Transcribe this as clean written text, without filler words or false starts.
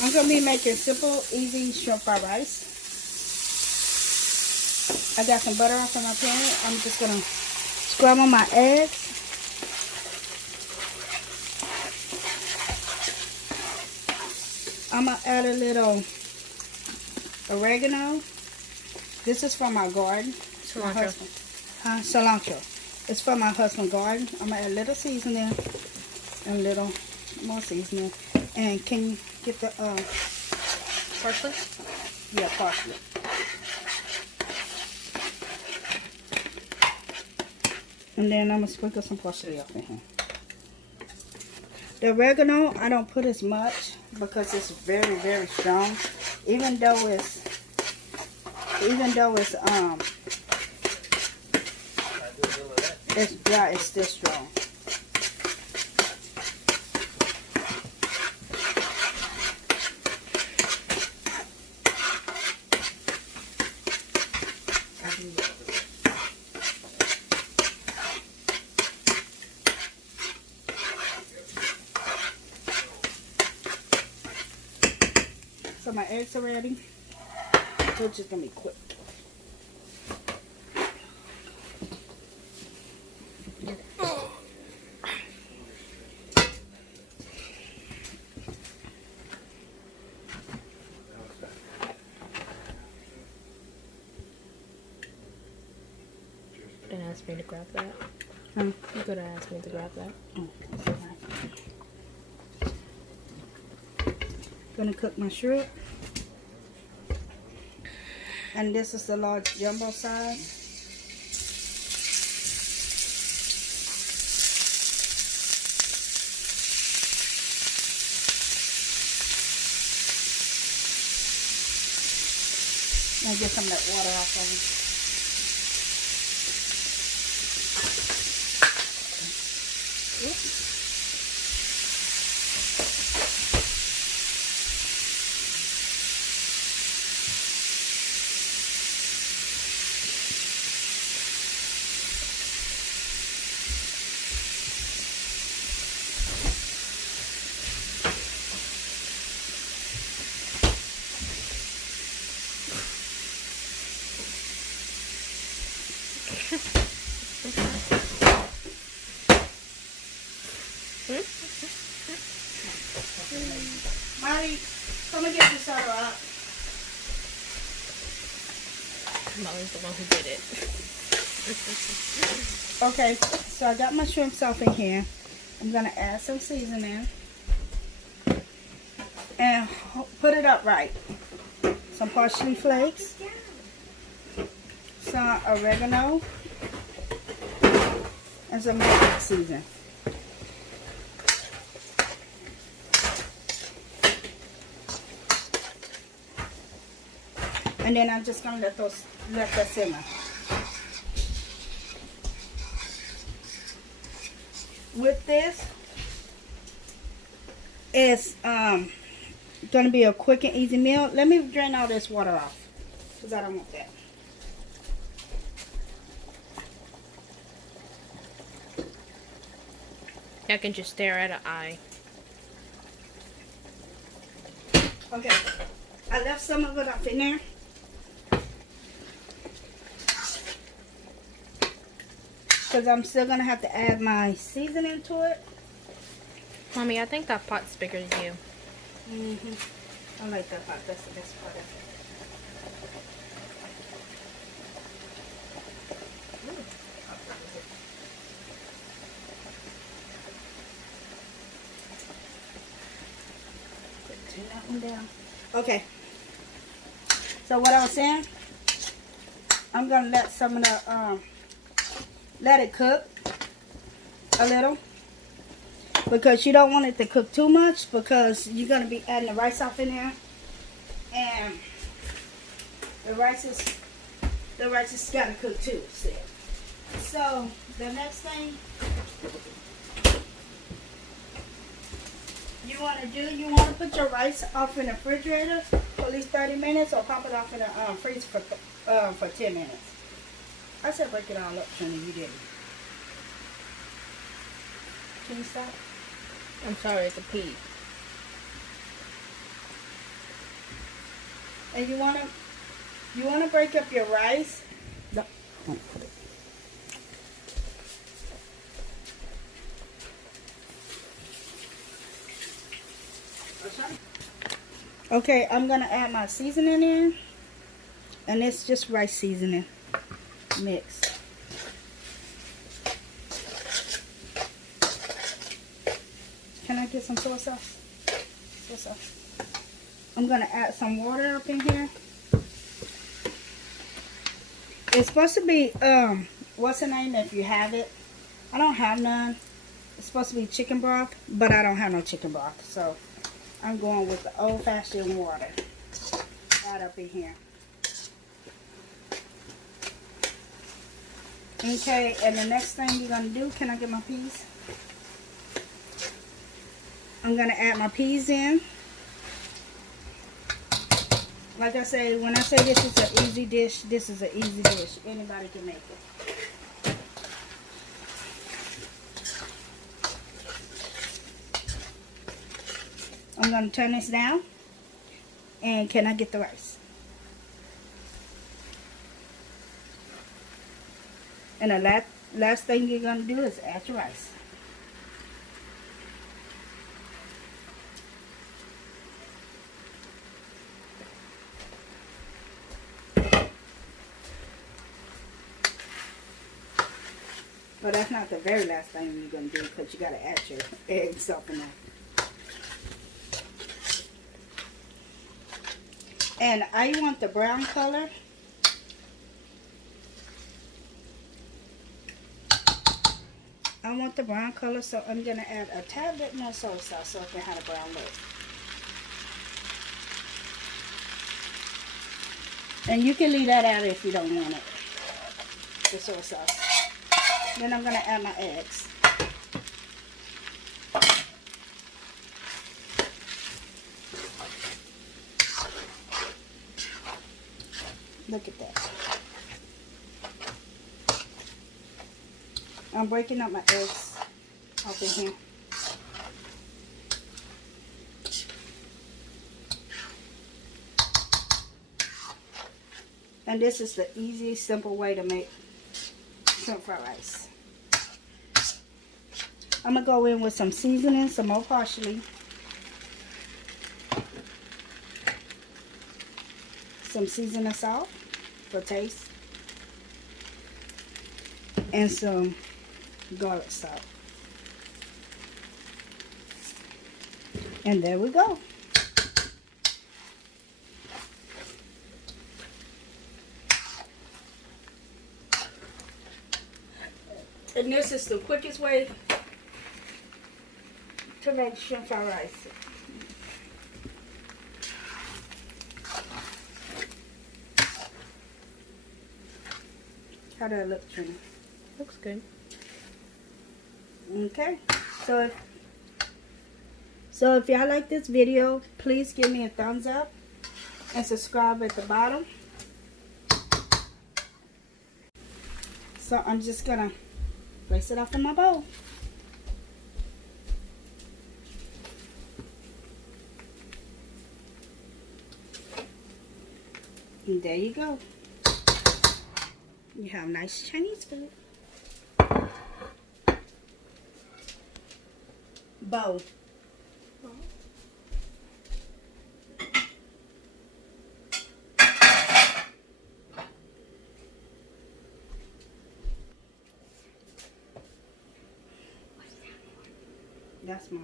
I'm going to be making simple, easy shrimp fried rice. I got some butter off of my pan. I'm just going to scramble my eggs. I'm going to add a little oregano. This is from my garden. Cilantro. Cilantro. It's from my husband's garden. I'm going to add a little seasoning and a little more seasoning. And can you get the Parsley? yeah, parsley. And then I'm going to sprinkle some parsley up in here. The oregano, I don't put as much because it's very, very strong. Even though it's dry, it's still strong. So my eggs are ready. We're just gonna be quick. Didn't ask me to grab that. Hmm. You could have asked me to grab that. Oh, gonna cook my shrimp. And this is the large jumbo size. And get some of that water off of it. Marty, come and get the soda up. Molly's the one who did it. Okay, so I got my shrimp sauce in here. I'm going to add some seasoning. And put it up right. Some parsley flakes. Some oregano. And some magic seasoning. And then I'm just going to let that simmer. With this, it's going to be a quick and easy meal. Let me drain all this water off because I don't want that. I can just stare at an eye. Okay, I left some of it up in there. Because I'm still going to have to add my seasoning to it. Mommy, I think that pot's bigger than you. I like that pot. That's the best part of it. Turn that one down. Okay. So what I was saying, I'm going to let some of the... let it cook a little because you don't want it to cook too much because you're going to be adding the rice off in there and the rice is got to cook too. So the next thing you want to do, you want to put your rice off in the refrigerator for at least 30 minutes or pop it off in the freezer for 10 minutes. I said break it all up, Trini. You didn't. Can you stop? I'm sorry, it's a pea. And you wanna break up your rice. No. Okay, I'm gonna add my seasoning in, and it's just rice seasoning mix. Can I get some soy sauce? Soy sauce. I'm gonna add some water up in here. It's supposed to be what's the name if you have it? I don't have none. It's supposed to be chicken broth, but I don't have no chicken broth, so I'm going with the old-fashioned water. Add up in here. Okay, and the next thing you're gonna do, can I get my peas? I'm gonna add my peas in. Like I say, when I say this is an easy dish, this is an easy dish. Anybody can make it. I'm going to turn this down. And can I get the rice? And the last thing you're going to do is add your rice. But that's not the very last thing you're going to do, because you got to add your eggs up in there. And I want the brown color. I want the brown color, so I'm going to add a tad bit more soy sauce so it can have a brown look. And you can leave that out if you don't want it, the soy sauce. Then I'm going to add my eggs. Look at that. I'm breaking up my eggs up in here. And this is the easy, simple way to make shrimp fried rice. I'm going to go in with some seasoning, some more parsley, some seasoning salt for taste, and some garlic salt. And there we go. And this is the quickest way to make shrimp fried rice. How does it look, Trina? Looks good. Okay, so if y'all like this video, please give me a thumbs up and subscribe at the bottom. So I'm just gonna place it off in my bowl. And there you go. You have nice Chinese food. Bowl. That's mine.